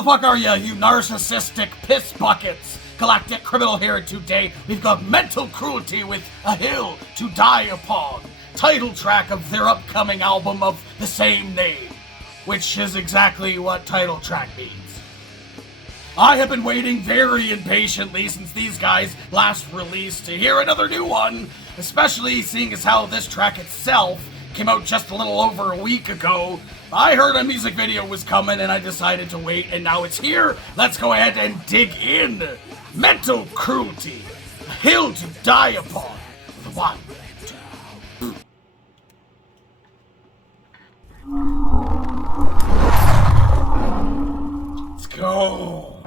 the fuck are you narcissistic piss buckets? Galactic criminal here, and today we've got Mental Cruelty with A Hill to Die Upon, title track of their upcoming album of the same name, which is exactly what title track means. I have been waiting very impatiently since these guys last released to hear another new one, especially seeing as how this track itself came out just a little over a week ago. I heard a music video was coming and I decided to wait, and now it's here. Let's go ahead and dig in. Mental Cruelty, A Hill to Die Upon. The 1, 2. Let's go.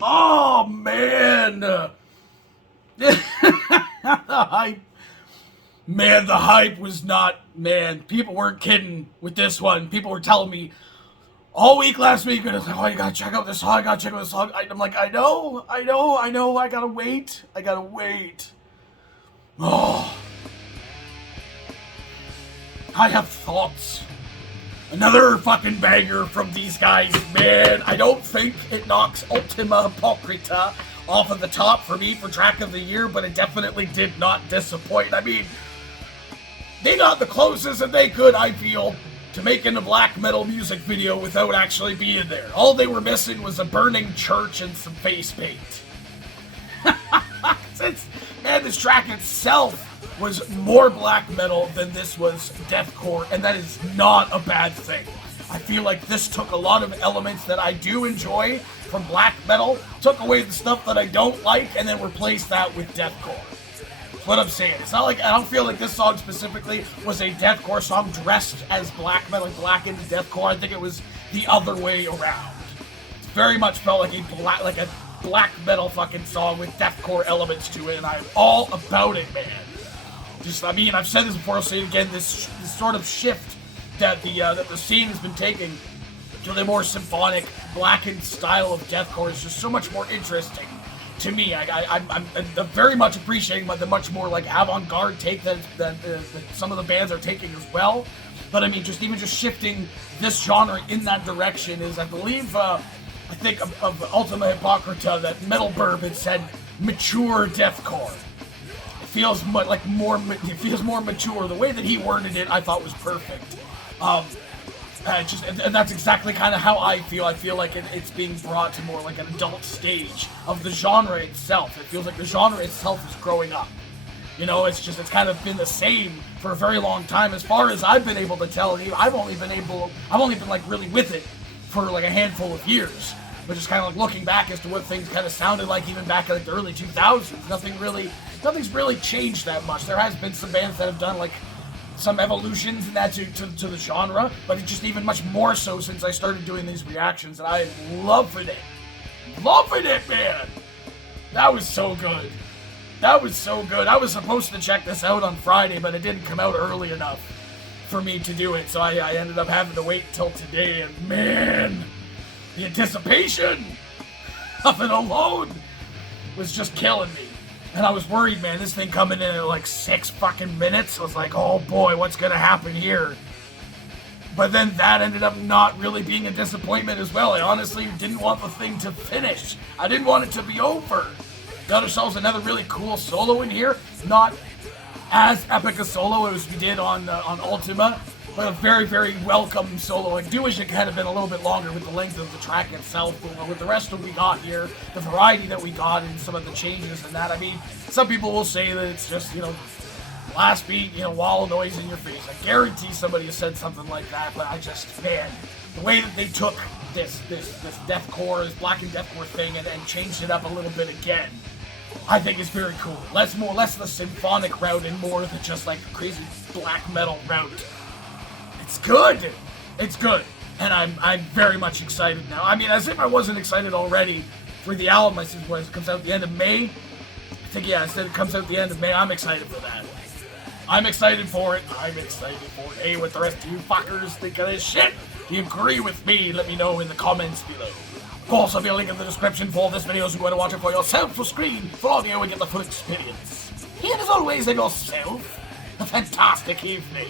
Oh, man. The hype. Man, the hype was not, man, people weren't kidding with this one. People were telling me all week last week, and it's like, oh, you gotta check out this song, I'm like, I know, I gotta wait. Oh. I have thoughts. Another fucking banger from these guys, man. I don't think it knocks Ultima Hypocrita off of the top for me for track of the year, but it definitely did not disappoint. I mean, they got the closest that they could, I feel, to making a black metal music video without actually being there. All they were missing was a burning church and some face paint. Man, this track itself was more black metal than this was deathcore, and that is not a bad thing. I feel like this took a lot of elements that I do enjoy from black metal, took away the stuff that I don't like, and then replaced that with deathcore. That's what I'm saying. It's not like, I don't feel like this song specifically was a deathcore song dressed as black metal, like black into deathcore. I think it was the other way around. It very much felt like a black metal fucking song with deathcore elements to it, and I'm all about it, man. I've said this before, I'll say it again, this sort of shift that the scene has been taking to the more symphonic, blackened style of deathcore is just so much more interesting to me. I'm very much appreciating the much more like avant-garde take that some of the bands are taking as well. But I mean, just shifting this genre in that direction is, I believe, I think of Ultima Hypocrita, that Metal Burb had said mature deathcore. It feels more mature. The way that he worded it, I thought was perfect. And that's exactly kind of how I feel. I feel like it's being brought to more like an adult stage of the genre itself. It feels like the genre itself is growing up. You know, it's kind of been the same for a very long time, as far as I've been able to tell. I've only been like really with it for like a handful of years. But just kind of like looking back as to what things kind of sounded like even back in like the early 2000s. Nothing's really changed that much. There has been some bands that have done like some evolutions in that to the genre, but it's just even much more so since I started doing these reactions, and I'm loving it. Loving it, man! That was so good. I was supposed to check this out on Friday, but it didn't come out early enough for me to do it, so I ended up having to wait till today, and man, the anticipation of it alone was just killing me. And I was worried, man, this thing coming in at like 6 fucking minutes. I was like, oh boy, what's gonna happen here? But then that ended up not really being a disappointment as well. I honestly didn't want the thing to finish. I didn't want it to be over. Got ourselves another really cool solo in here. Not as epic a solo as we did on Ultima, but a very, very welcome solo. I do wish it had been a little bit longer with the length of the track itself, but with the rest of what we got here, the variety that we got and some of the changes and that. I mean, some people will say that it's just, last beat, wall of noise in your face. I guarantee somebody has said something like that, but man, the way that they took this deathcore, this blackened deathcore thing and changed it up a little bit again, I think it's very cool. Less the symphonic route and more the just like crazy black metal route. It's good, and I'm very much excited now. I mean, as if I wasn't excited already for the album. I said, it comes out at the end of May. I think, I said it comes out at the end of May. I'm excited for that. I'm excited for it. Hey, what the rest of you fuckers think of this shit? Do you agree with me? Let me know in the comments below. Of course, I'll be a link in the description for this video, so you want to watch it for yourself for screen, for audio, and get the full experience. And as always, have yourself a fantastic evening.